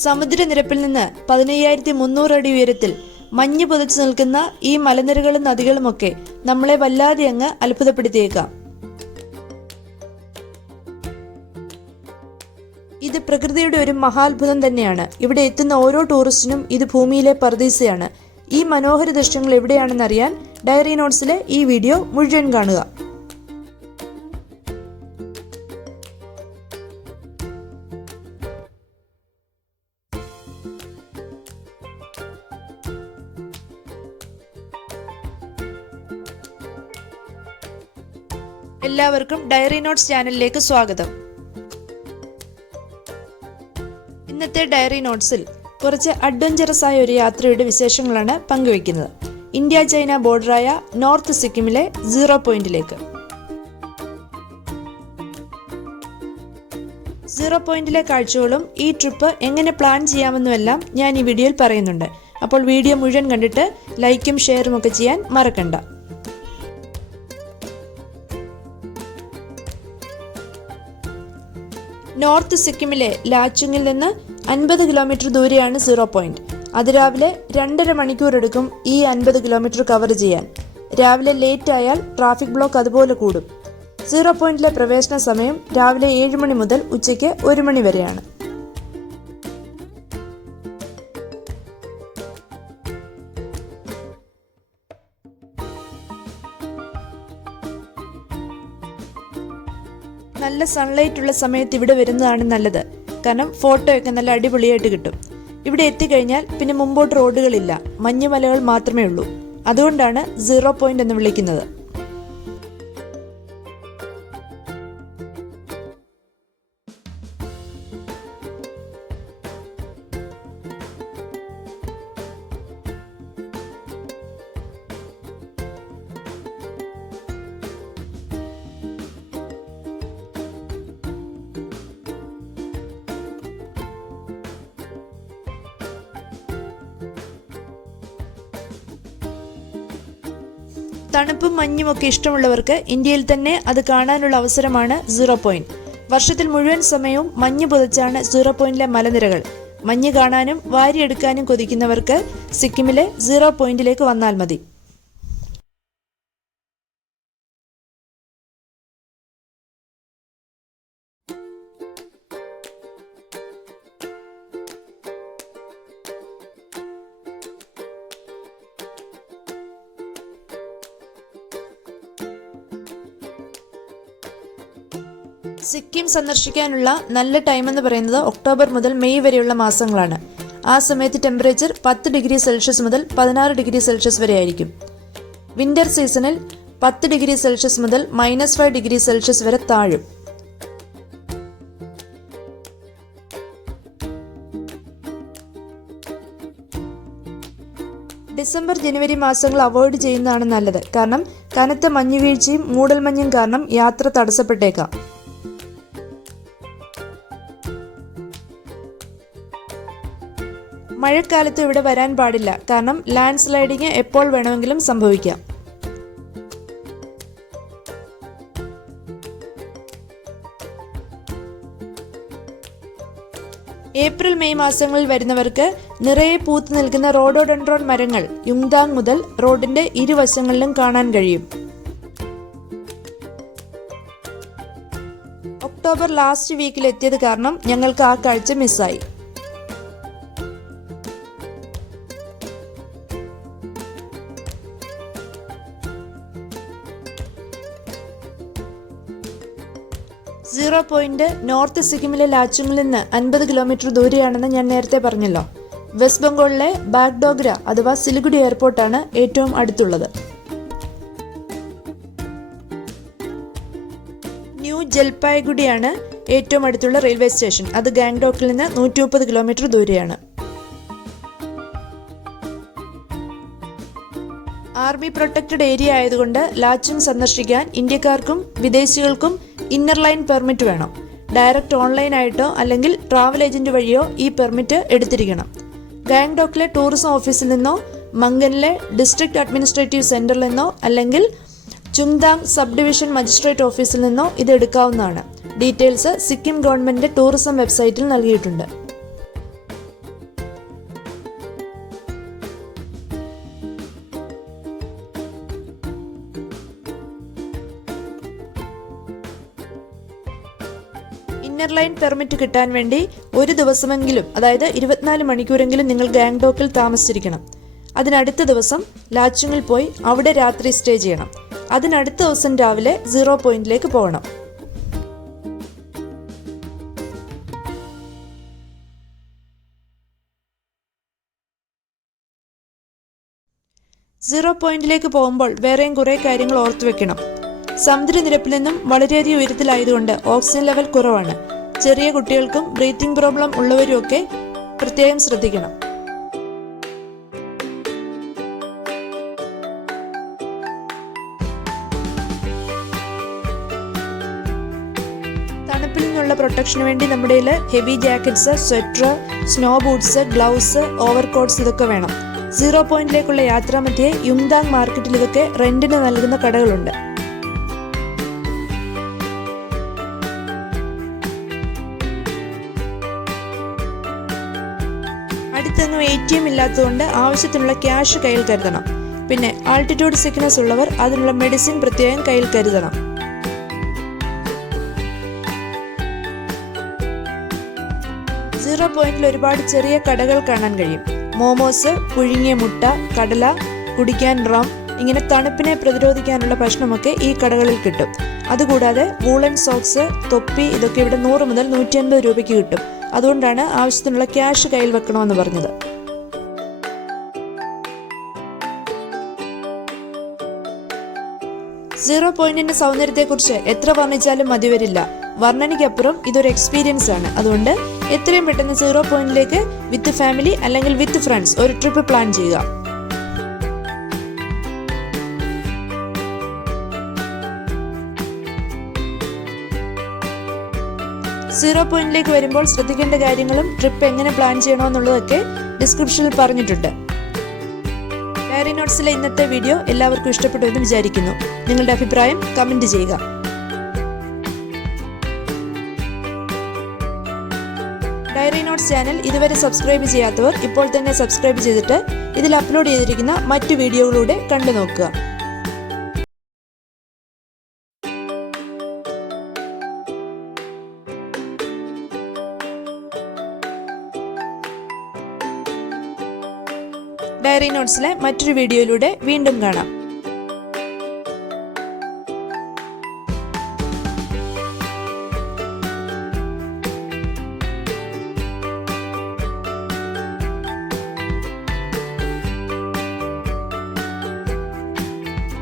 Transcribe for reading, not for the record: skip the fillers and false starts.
സമുദ്രനിരപ്പിൽ നിന്ന് 15,300 അടി ഉയരത്തിൽ മഞ്ഞ് പുതച്ചു നിൽക്കുന്ന ഈ മലനിരകളും നദികളുമൊക്കെ നമ്മളെ വല്ലാതെ അങ്ങ് അത്ഭുതപ്പെടുത്തിയേക്കാം. ഇത് പ്രകൃതിയുടെ ഒരു മഹാത്ഭുതം തന്നെയാണ്. ഇവിടെ എത്തുന്ന ഓരോ ടൂറിസ്റ്റിനും ഇത് ഭൂമിയിലെ പറുദീസയാണ്. ഈ മനോഹര ദൃശ്യങ്ങൾ എവിടെയാണെന്നറിയാൻ ഡയറി നോട്ട്സിലെ ഈ വീഡിയോ മുഴുവൻ കാണുക. എല്ലാവർക്കും ഡയറി നോട്ട്സ് ചാനലിലേക്ക് സ്വാഗതം. ഇന്നത്തെ ഡയറി നോട്ട്സിൽ കുറച്ച് അഡ്വഞ്ചറസ് ആയ ഒരു യാത്രയുടെ വിശേഷങ്ങളാണ് പങ്കുവയ്ക്കുന്നത്. ഇന്ത്യ ചൈന ബോർഡറായ നോർത്ത് സിക്കിമിലെ 0 പോയിന്റിലേക്ക്. 0 പോയിന്റിലെ കാഴ്ചകളും ഈ ട്രിപ്പ് എങ്ങനെ പ്ലാൻ ചെയ്യാമെന്നുമെല്ലാം ഞാൻ ഈ വീഡിയോയിൽ പറയുന്നുണ്ട്. അപ്പോൾ വീഡിയോ മുഴുവൻ കണ്ടിട്ട് ലൈക്കും ഷെയറും ഒക്കെ ചെയ്യാൻ മറക്കണ്ട. നോർത്ത് സിക്കിമിലെ ലാച്ചുങ്ങിൽ നിന്ന് 50 കിലോമീറ്റർ ദൂരെയാണ് 0 പോയിന്റ്. അതിരാവിലെ 2.5 മണിക്കൂർ എടുക്കും ഈ 50 കിലോമീറ്റർ കവർ ചെയ്യാൻ. രാവിലെ ലേറ്റ് ആയാൽ ട്രാഫിക് ബ്ലോക്ക് അതുപോലെ കൂടും. 0 പോയിന്റിലെ പ്രവേശന സമയം രാവിലെ 7 മണി മുതൽ ഉച്ചയ്ക്ക് 1 മണി വരെയാണ്. നല്ല സൺലൈറ്റ് ഉള്ള സമയത്ത് ഇവിടെ വരുന്നതാണ് നല്ലത്. കാരണം ഫോട്ടോയൊക്കെ നല്ല അടിപൊളിയായിട്ട് കിട്ടും. ഇവിടെ എത്തിക്കഴിഞ്ഞാൽ പിന്നെ മുമ്പോട്ട് റോഡുകളില്ല, മഞ്ഞുമലകൾ മാത്രമേ ഉള്ളൂ. അതുകൊണ്ടാണ് 0 പോയിന്റ് എന്ന് വിളിക്കുന്നത്. തണുപ്പും മഞ്ഞും ഒക്കെ ഇഷ്ടമുള്ളവർക്ക് ഇന്ത്യയിൽ തന്നെ അത് കാണാനുള്ള അവസരമാണ് 0 പോയിന്റ്. വർഷത്തിൽ മുഴുവൻ സമയവും മഞ്ഞ് പുതച്ചാണ് 0 പോയിന്റിലെ മലനിരകൾ. മഞ്ഞ് കാണാനും വാരിയെടുക്കാനും കൊതിക്കുന്നവർക്ക് സിക്കിമിലെ 0 പോയിന്റിലേക്ക് വന്നാൽ മതി. സിക്കിം സന്ദർശിക്കാനുള്ള നല്ല ടൈം എന്ന് പറയുന്നത് ഒക്ടോബർ മുതൽ മെയ് വരെയുള്ള മാസങ്ങളാണ്. ആ സമയത്ത് ടെമ്പറേച്ചർ 10 ഡിഗ്രി സെൽഷ്യസ് മുതൽ 16 ഡിഗ്രി സെൽഷ്യസ് വരെ ആയിരിക്കും. വിന്റർ സീസണിൽ 10 ഡിഗ്രി സെൽഷ്യസ് മുതൽ -5 ഡിഗ്രി സെൽഷ്യസ് വരെ താഴും. ഡിസംബർ ജനുവരി മാസങ്ങൾ അവോയ്ഡ് ചെയ്യുന്നതാണ് നല്ലത്. കാരണം കനത്ത മഞ്ഞുവീഴ്ചയും മൂടൽമഞ്ഞും കാരണം യാത്ര തടസ്സപ്പെട്ടേക്കാം. മഴക്കാലത്ത് ഇവിടെ വരാൻ പാടില്ല. കാരണം ലാൻഡ് സ്ലൈഡിങ് എപ്പോൾ വേണമെങ്കിലും സംഭവിക്കാം. ഏപ്രിൽ മെയ് മാസങ്ങളിൽ വരുന്നവർക്ക് നിറയെ പൂത്തു നിൽക്കുന്ന റോഡോഡെൻഡ്രോൺ മരങ്ങൾ യുങ്താങ് മുതൽ റോഡിന്റെ ഇരുവശങ്ങളിലും കാണാൻ കഴിയും. ഒക്ടോബർ ലാസ്റ്റ് വീക്കിൽ എത്തിയത് കാരണം ഞങ്ങൾക്ക് ആ കാഴ്ച മിസ്സായി. സീറോ പോയിന്റ് നോർത്ത് സിക്കിമിലെ ലാച്ചുങ്ങിൽ നിന്ന് 50 കിലോമീറ്റർ ദൂരെയാണെന്ന് ഞാൻ നേരത്തെ പറഞ്ഞല്ലോ. വെസ്റ്റ് ബംഗാളിലെ ബാഗ്ഡോഗ്ര അഥവാ സിലിഗുഡി എയർപോർട്ടാണ് ഏറ്റവും അടുത്തുള്ളത്. ന്യൂ ജൽപായ്ഗുഡിയാണ് ഏറ്റവും അടുത്തുള്ള റെയിൽവേ സ്റ്റേഷൻ. അത് ഗാംഗ്ടോക്കിൽ നിന്ന് 130 കിലോമീറ്റർ ദൂരെയാണ്. ആർമി പ്രൊട്ടക്റ്റഡ് ഏരിയ ആയതുകൊണ്ട് ലാച്ചുങ് സന്ദർശിക്കാൻ ഇന്ത്യക്കാർക്കും വിദേശികൾക്കും ഇന്നർ ലൈൻ പെർമിറ്റ് വേണം. ഡയറക്റ്റ് ഓൺലൈനായിട്ടോ അല്ലെങ്കിൽ ട്രാവൽ ഏജന്റ് വഴിയോ ഈ പെർമിറ്റ് എടുത്തിരിക്കണം. ഗാംഗ്ടോക്കിലെ ടൂറിസം ഓഫീസിൽ നിന്നോ മംഗനിലെ ഡിസ്ട്രിക്ട് അഡ്മിനിസ്ട്രേറ്റീവ് സെന്ററിൽ നിന്നോ അല്ലെങ്കിൽ ചുങ്താങ് സബ് ഡിവിഷൻ മജിസ്ട്രേറ്റ് ഓഫീസിൽ നിന്നോ ഇത് എടുക്കാവുന്നതാണ്. ഡീറ്റെയിൽസ് സിക്കിം ഗവൺമെന്റ് ടൂറിസം വെബ്സൈറ്റിൽ നൽകിയിട്ടുണ്ട്. ഇന്നർ ലൈൻ പെർമിറ്റ് കിട്ടാൻ വേണ്ടി ഒരു ദിവസമെങ്കിലും, അതായത് 24 മണിക്കൂറെങ്കിലും നിങ്ങൾ ഗാംഗ്ടോക്കിൽ താമസിച്ചിരിക്കണം. അതിനടുത്ത ദിവസം ലാച്ചുങ്ങിൽ പോയി അവിടെ രാത്രി സ്റ്റേ ചെയ്യണം. അതിനടുത്ത ദിവസം രാവിലെ 0 പോയിന്റിലേക്ക് പോകണം. സീറോ പോയിന്റിലേക്ക് പോകുമ്പോൾ വേറെയും കുറേ കാര്യങ്ങൾ ഓർത്തു വെക്കണം. സമുദ്രനിരപ്പിൽ നിന്നും വളരെയധികം ഉയരത്തിലായതുകൊണ്ട് ഓക്സിജൻ ലെവൽ കുറവാണ്. ചെറിയ കുട്ടികൾക്കും ബ്രീത്തിങ് പ്രോബ്ലം ഉള്ളവരുമൊക്കെ പ്രത്യേകം ശ്രദ്ധിക്കണം. തണുപ്പിൽ നിന്നുള്ള പ്രൊട്ടക്ഷന് വേണ്ടി നമ്മുടെ കയ്യിൽ heavy jackets, sweater, snow boots, gloves, overcoats ഇതൊക്കെ വേണം. 0 പോയിന്റിലേക്കുള്ള യാത്രാമധ്യേ യുംതാങ് മാർക്കറ്റിൽ ഇതൊക്കെ റെന്റിന് നൽകുന്ന കടകളുണ്ട്. അടുത്തൊന്നും ATM ഇല്ലാത്തതുകൊണ്ട് ആവശ്യത്തിനുള്ള ക്യാഷ് കയ്യിൽ കരുതണം. പിന്നെ ആൾട്ടിറ്റ്യൂഡ് സിക്നസ് ഉള്ളവർ അതിനുള്ള മെഡിസിൻ പ്രത്യേകം കയ്യിൽ കരുതണം. 0 പോയിന്റിൽ ഒരുപാട് ചെറിയ കടകൾ കാണാൻ കഴിയും. മോമോസ്, പുഴുങ്ങിയ മുട്ട, കടല, കുടിക്കാൻ റം, ഇങ്ങനെ തണുപ്പിനെ പ്രതിരോധിക്കാനുള്ള ഭക്ഷണമൊക്കെ ഈ കടകളിൽ കിട്ടും. അതുകൂടാതെ വൂളൻ സോക്സ്, തൊപ്പി ഇതൊക്കെ ഇവിടെ 100 മുതൽ 150 രൂപയ്ക്ക് കിട്ടും. അതുകൊണ്ടാണ് ആവശ്യത്തിനുള്ള ക്യാഷ് കയ്യിൽ വെക്കണമെന്ന് പറഞ്ഞത്. സീറോ പോയിന്റിന്റെ സൗന്ദര്യത്തെക്കുറിച്ച് എത്ര വർണ്ണിച്ചാലും മതിവരില്ല. വർണ്ണനയ്ക്കപ്പുറം ഇതൊരു എക്സ്പീരിയൻസ് ആണ്. അതുകൊണ്ട് എത്രയും പെട്ടെന്ന് 0 പോയിന്റിലേക്ക് വിത്ത് ഫാമിലി അല്ലെങ്കിൽ വിത്ത് ഫ്രണ്ട്സ് ഒരു ട്രിപ്പ് പ്ലാൻ ചെയ്യുക. സീറോ പോയിന്റിലേക്ക് വരുമ്പോൾ ശ്രദ്ധിക്കേണ്ട കാര്യങ്ങളും ട്രിപ്പ് എങ്ങനെ പ്ലാൻ ചെയ്യണമെന്നുള്ളതൊക്കെ ഡിസ്ക്രിപ്ഷനിൽ പറഞ്ഞിട്ടുണ്ട്. ഡയറി നോട്ട്സിലെ ഇന്നത്തെ വീഡിയോ എല്ലാവർക്കും ഇഷ്ടപ്പെട്ടു എന്ന് വിചാരിക്കുന്നു. നിങ്ങളുടെ അഭിപ്രായം കമന്റ് ചെയ്യുക. ഡയറി നോട്ട്സ് ചാനൽ ഇതുവരെ സബ്സ്ക്രൈബ് ചെയ്യാത്തവർ ഇപ്പോൾ തന്നെ സബ്സ്ക്രൈബ് ചെയ്തിട്ട് ഇതിൽ അപ്ലോഡ് ചെയ്തിരിക്കുന്ന മറ്റു വീഡിയോകളിലൂടെ കണ്ടു നോക്കുക. ഡയറി നോട്ട്സിലെ മറ്റൊരു വീഡിയോയിലൂടെ വീണ്ടും കാണാം.